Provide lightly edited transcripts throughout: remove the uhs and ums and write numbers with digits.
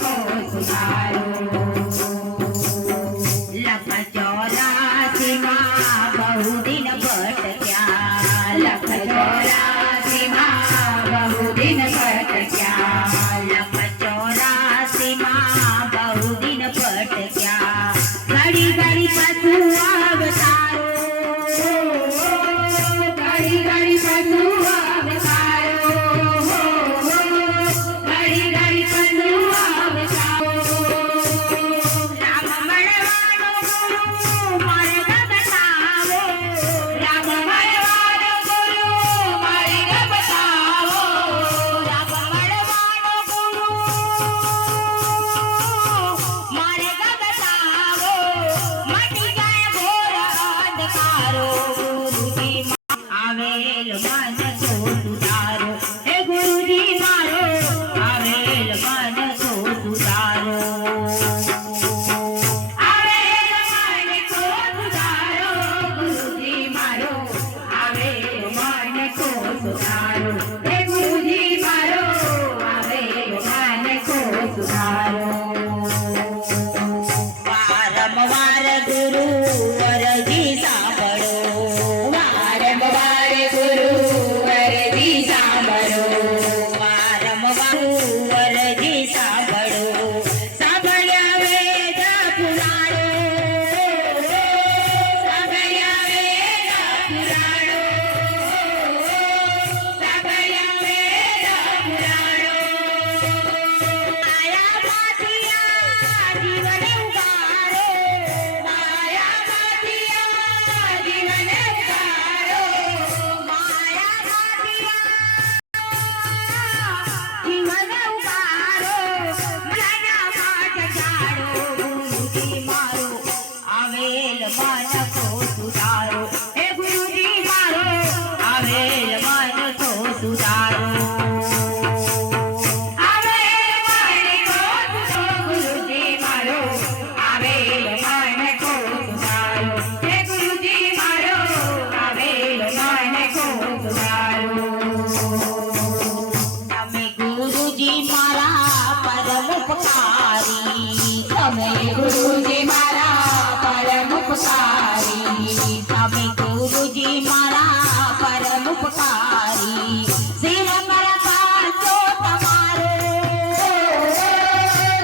को सुधारो। लख 84 मां बहु दिन भटक्या, लख 84 मां बहु दिन भटक्या, लख 84 मां बहु दिन भटक्या। घड़ी घड़ी पशु अवतारो, घड़ी घड़ी पशु अवतारो, घड़ी घड़ी पशु अवतारो। राम मरवानो गुरु मार्ग बतावो, राम मरवानो गुरु मार्ग बतावो, राम मरवानो गुरु मार्ग बतावो। मटी जाए घोर अंधकारो, गुरुजी आवेल मन को सुधारो, हे गुरुजी मारो आवेल मन को सुधारो। आवेल मन को सुधारो, गुरुजी मारो आवेल मन को सुधारो, हे गुरुजी मारो आवेल मन को सुधारो। वारंवार गुरु अरजी सांभळो, वारंवार गुरु अरजी सांभळो, वारंवार अरजी सांभळो। सांभळ्या वेद पुराणो, सांभळ्या वेद पुराणो, सांभळ्या वेद पुराणो। माया माथिया जीवन उगारो, माया माथिया जीवन उगारो, माया माथिया जीवन उगारो। माया माथ जाड़ो, गुरुजी मारो आवेल मन को सुधारो, हे गुरुजी मारो आवेल मन को सुधारो। आवेल मन को सुधारो, गुरुजी मारो आवेल मन को सुधारो, हे गुरुजी मारो आवेल मन को सुधारो। તમે ગુરુજી મારા પરમ ઉપકારી, તમે ગુરુજી મારા પરમ ઉપકારી, તમે ગુરુજી મારા પરમ ઉપકારી। શિર પર કાજો તમારો,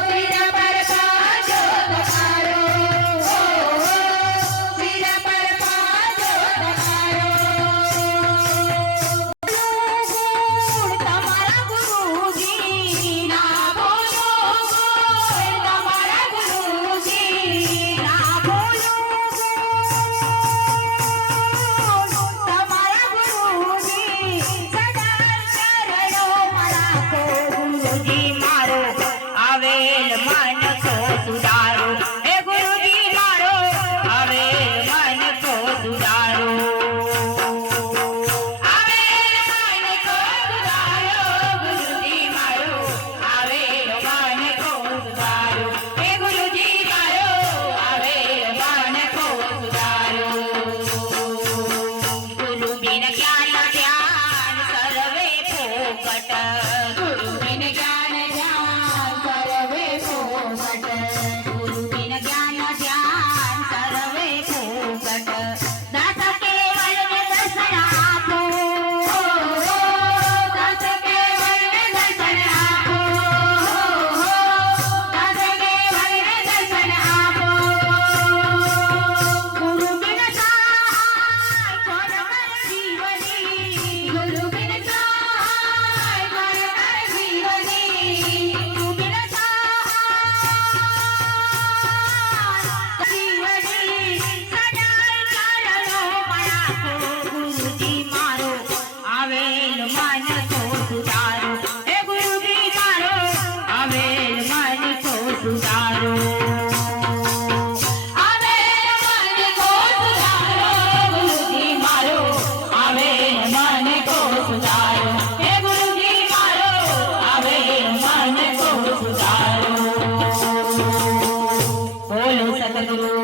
શિર પર કાજો તમારો, શિર પર કાજો તમારો। ગુણ તમારા ગુરુજી ના બોલો, ગુણ તમારા ગુરુજી ના બોલો, તમારા ગુરુજી સદા ચરણો રાખો, ગુરુજી મારો આવેલ મન को सुधारो, हे गुरुजी मारो आवेल मन को सुधारो। आवेल मन को सुधारो, गुरुजी मारो आवेल मन को सुधारो, हे गुरुजी मारो आवेल मन को सुधारो। गुरु बिन ज्ञान ध्यान सर्वे फोकट, गुरु बिन ज्ञान ध्यान सर्वे फोकट, गुरु बिन ज्ञान ध्यान सर्वे फोकट। दास केवल दर्शन आपो, दास केवल दर्शन आपो, दास केवल दर्शन आपो। गुरु बिन सहाय कोन कर जीवनी, गुरु बिन सहाय कोन कर जीवनी, गुरु बिन सहाय जीवनी। सदाय चरणो રાખો, ગુરુજી મારો આવેલ મન को सुधारो, हे गुरुजी मारो आवेल मन को सुधारो। आवेल मन को सुधारो, गुरुजी मारो आवेल मन को सुधारो, हे गुरुजी मारो आवेल मन को सुधारो। बोलो सतगुरु